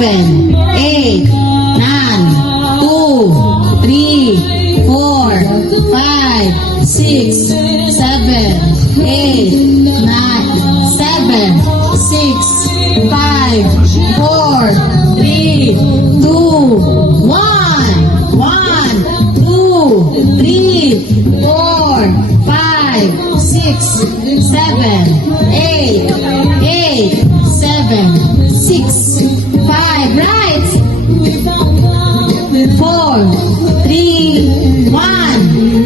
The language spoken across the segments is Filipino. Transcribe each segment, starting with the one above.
8, 9, 2, 3, 4, 5, 6, 7, 8, 9, 7, 6, 5, 4, 3, 2, 1. 1, 2, 3, 4, 5, 6, 7, 8, 7, 6, 5, right? 4, 3, 1,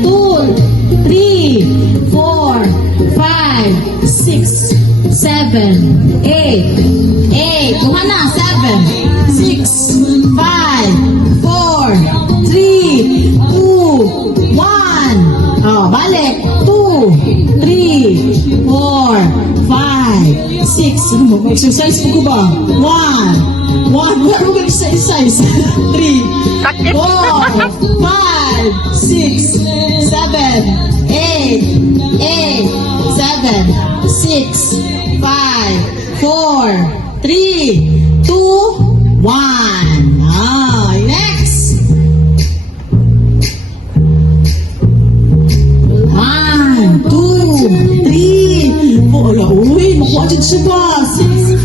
2, 3, 4, 5, 6, 7, 8, kuha na, 7, 6, 5, 4, 3, 2, 1. Oh, balik. 2, 3, 4, 5, 6. Ano mo? Exercise po ko ba? 1. Ano ba exercise? 3, 4, 5, 6, 7, 8, 7, 6, 5, 4, 3, 2, 1. Ah, next. 1, 2, 3, 4. Ala, uy, makuha dyan siya ba? 6,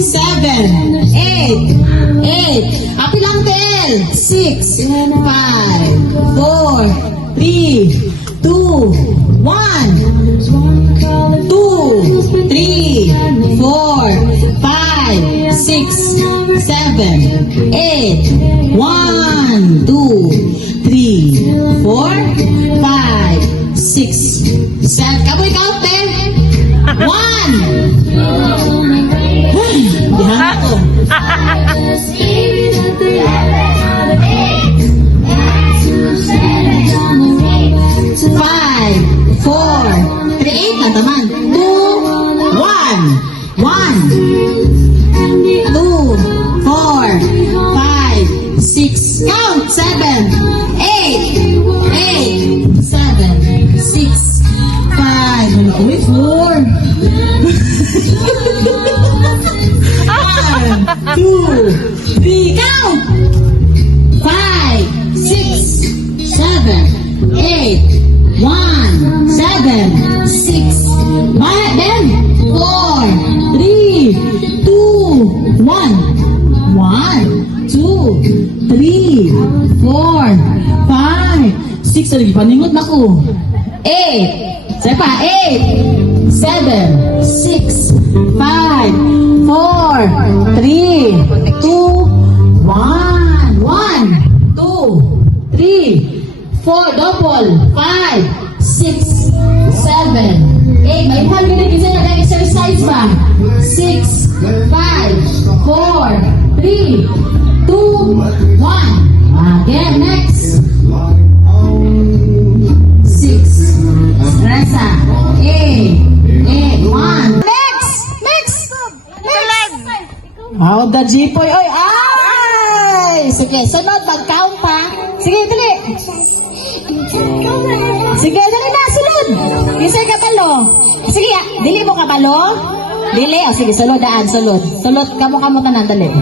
7, 8. Happy lang, Tel. 6, 5, 4, 3, 2, 1. 2, 3, 4, 5, 6, 7, 8. 1, 2, 3, 4, 5, 6, 7. Kamoy count, 10. 1. Dihan ako. 5, 4, 3, 8 na naman. 2, 1. 1, 2, 4, 5, 6. Count. 7, 8, 7, 6, 5. Uy, 4. 1, 2, 3. Count. 5, 6, 7, 8. 1, 7, 6. Then 4, 3, 2, 1. 1, 2, 3, 4, 5, 6. Lagi paningot na ko. 8. Saya pa. 8, 7, 6, 5, 4, 3, 2, 1. 1, 2, 3, 4, double, 5, 6, 7, 8. May mahal binigay sa nag-exercise ba? 6, 5, 4, 3, 2, 1. Again, next. 6, Rasa, 8, 1. Next. Oh, the G-Poy. Oy, ay! Sige, sunod, mag-count pa. Sige, dali. Sige, dali na, sunod. Kisay kabalo. Sige, dili mo kabalo. Dili, sige, sulod, daan, sulod. Sulod, kamo tanan, dali.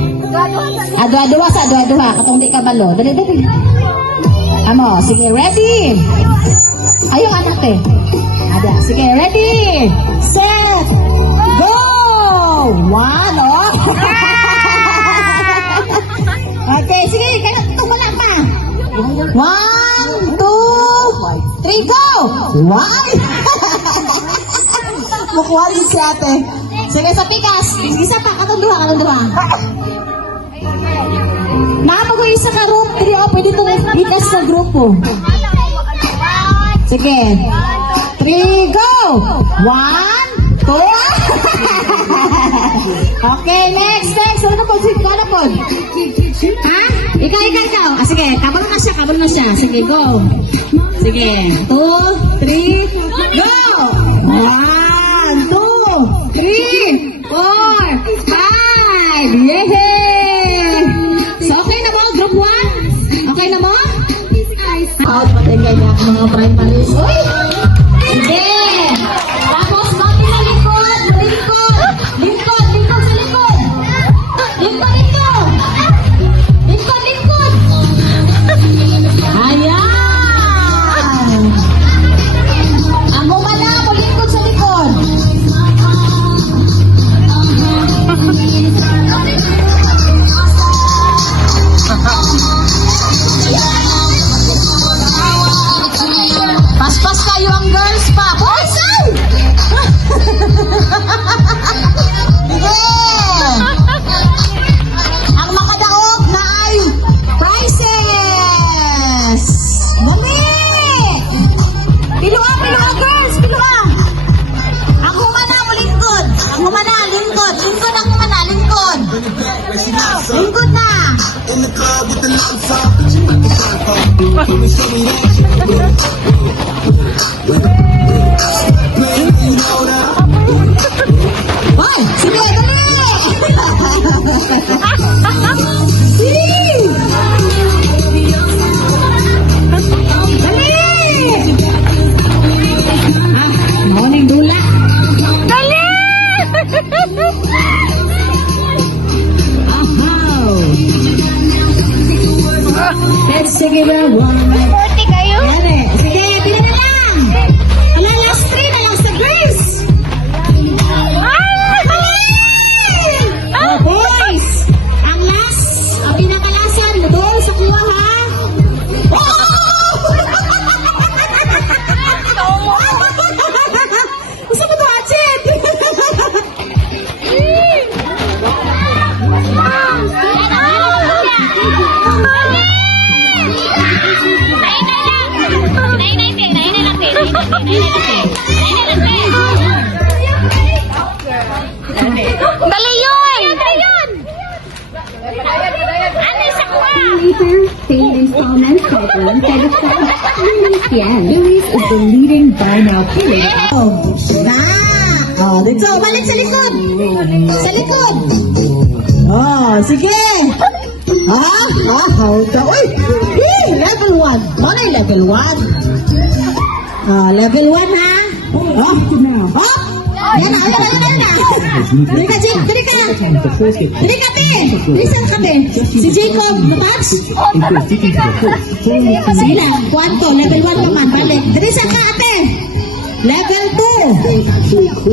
Adwa-adwa sa adwa-adwa, katong di kabalo. Dali. Amo, sige, ready. Ayong anak eh. Ada, sige, ready. Set. Go! 1, oh. Okay, sige, kaya tumala pa. 1, 2, 3, go! 1. Makuha din si ate. Sige, sa pikas. Isa pa, katong duha. Nakapag-uisa ka group 3, oh, pwede itong pikas sa grupo. Sige. 3, go! 1, 2. Okay, next. Ano po? Ha? Ikaw. Sige, kabalo na siya. Sige, go. Sige. 2, 3, go! 1, 2, 3, 4, 5. Yay! So, okay na mo? Group 1? Okay na mo? Out, patingay na mga primaries. Uy! Sige! Tapos, mati na likod! Lingkod sa likod! Dito! Sugod na. Hoy, sige, dali! Morning dula. Dali! Let's sige ba? 40 kayo? Yan eh. Sige, pila na lang. Ala, last 3 na lang sa Grace. Oh, boys! Ang last, ang pinakalasan, doon sa kuha, ha? Oh! Gusto mo ito, Achit? Dali yun! Ano sa kuha? Later, same installment program for the second yen. Louis is the leading buy now pay later. Na! Oh, dito, balik sa likod. Sa likod. Oh, sige. Hold on. Uy! Level 1. Ano yung level 1? Level 1, ha? Yan na, yan na. Dili ka, Jake. Dili ka. Dili ka, te. Dili saan ka, te? Si Jacob, matouch? Sige lang, kwanto. Level 1 pa man, balik. Dili saan ka, ate? Level 2.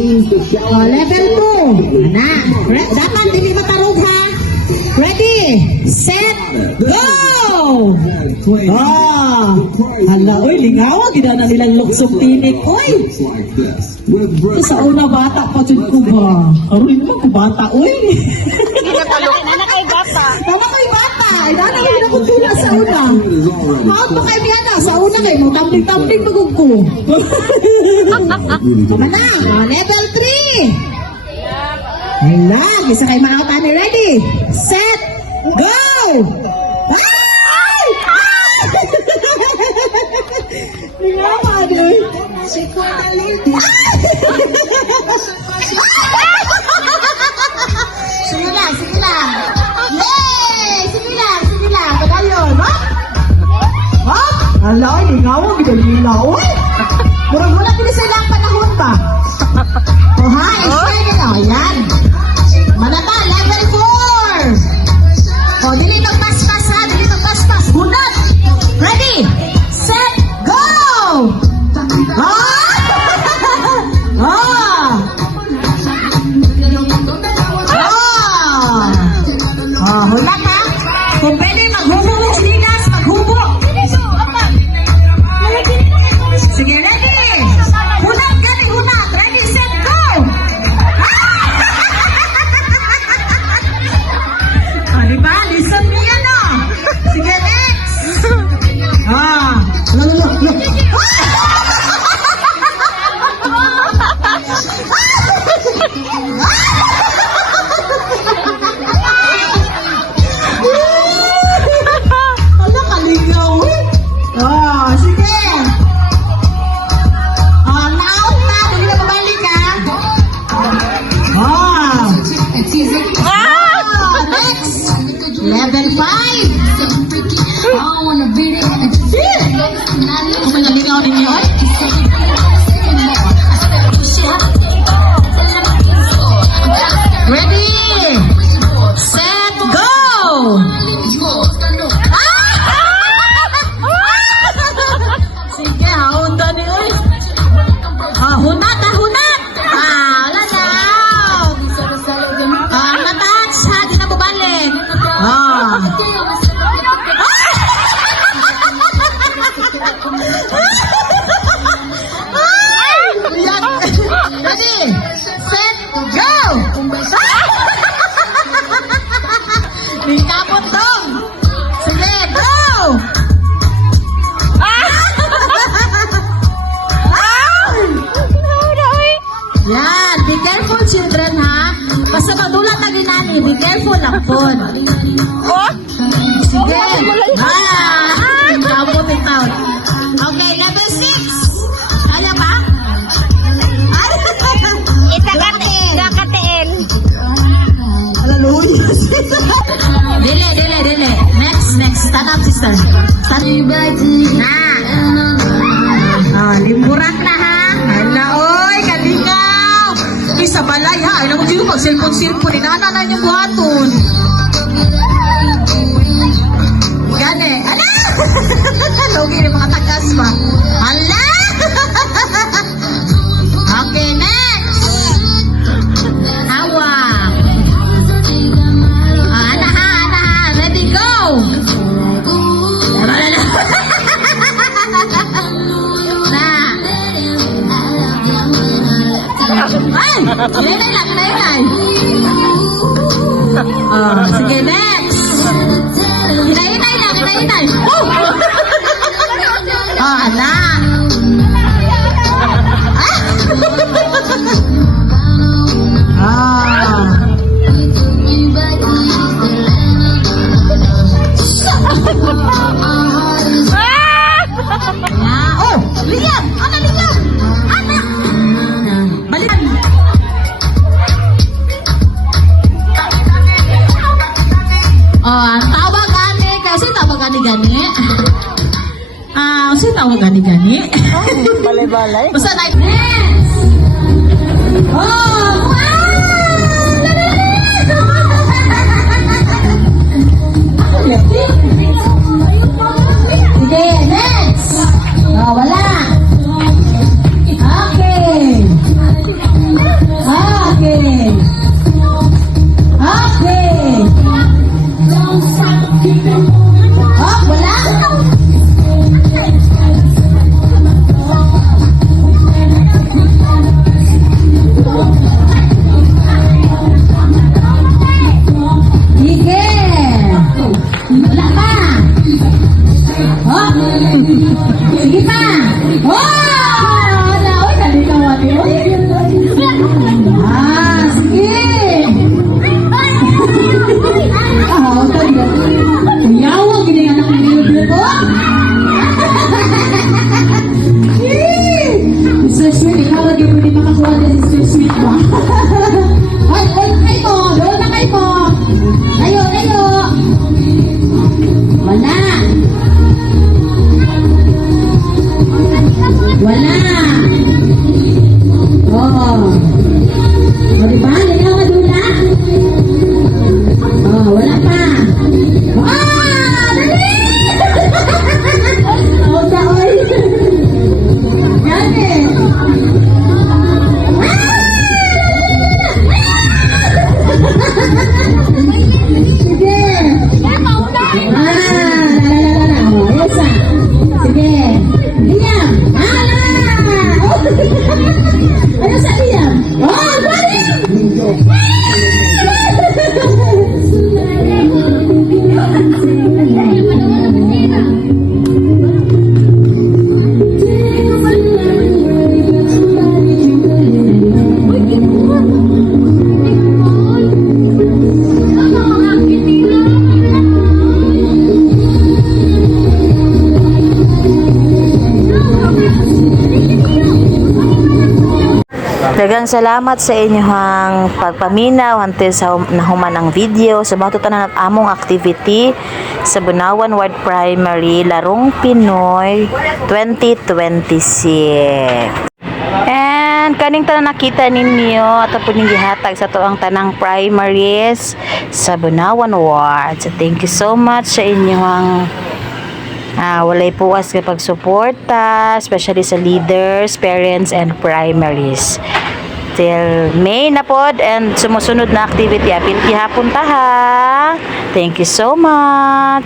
Level 2. Ana. Dapat, hindi matarog, ha? Ready, set, go! Hala, oy, lingaw, gina na nilang luksong tinik, oy! Sa una bata pa dyan ko ba? Aroy naman ko bata, oy! Nana kay bata. Tama kay bata, ay dana kayo na kutula sa una. Maot pa kay Miana, sa una kayo, mo tambling-tambling bagog ko. Manang, level 3! Hala, isa kayo mga utani, ready, set, go! Ay! Lingaw ka, doy. Sige lang, sige lang. Yay! Sige lang, sige lang. Padayon, ha? Ha? Ala, lingaw, ginalila, oy! Murag-mula din sa ilang panahon pa. Oh, ha? Explain nyo. Ayan. Manata, level 4. Oh, dili itong pas-pas, ha? Dili itong pas-pas. Hunat. Ready? Set, go! Ah! Ah! Hulat, ha? Kung pwede, maghubog ng sligas, maghubog. Sige, ready? Hunat, galing hunat. Ready, set, go! Diba? Listen niya, no? Sige, next! Ala, kaligaw, eh. Sige. Naot na. Hindi na babalik, ha? Next. Level 5. Kung nalinaw ninyo, eh? Ready, set, go! Sige, haunta niyo, eh. Hunat, hunat! Wala na! Matouch, ha? Di na bubalik. Ready, set, go! May kapot dong! Sige, go! Yan, be careful children, ha? Basta madulat na ginani, be careful lang po. Stand up, sister. Stand up. Na. Limurak na ha. Hala, oy, kalingaw. Uy, sa balay ha. Ay, naman dito, mag-cellphone-cellphone. Inananan yung buhaton. Gane. Ala! Logi ng mga tagas pa. Hala! Okay, next. Hawa. Ana ha. Ready, go. Na. Ay! Hinay. Oh, sige, next. Hinay. Oh, ana. Oh, Liam! Ana, Liam! Ana! Balikan! Tawag ani kasi tawag gani. Kasi tawag gani. Balay-balay. Basta na. Sige, next. Wala. Okay. Wala. Sige. Wala pa. Sige pa. Uy, dali na wali. Sige. Yawa, gini anak ni ko. Mr. Sweet, ikaw lagi mo di makakuha din Mr. Sweet ba? Ay, doon na kayo po. Tayo. Wala. Oh. O, diba? Hindi ka madula? Oh, wala pa. Dali! Oy. Yan eh. Sige. Elsa. Sige. Liam. Ano sa Liam? Dali! Daghang salamat sa inyong pagpaminaw hantod sa nahuman ang video sa mga tutanan at among activity sa Bunawan Ward Primary Larong Pinoy 2026. And kaning tanan nakita ninyo at po ning gihatag sa tuang tanang primaries sa Bunawan Ward. So thank you so much sa inyong walay puwas sa pagsuporta, especially sa leaders, parents, and primaries. Till May na pod and sumusunod na activity. Apil hapon ta ha. Thank you so much.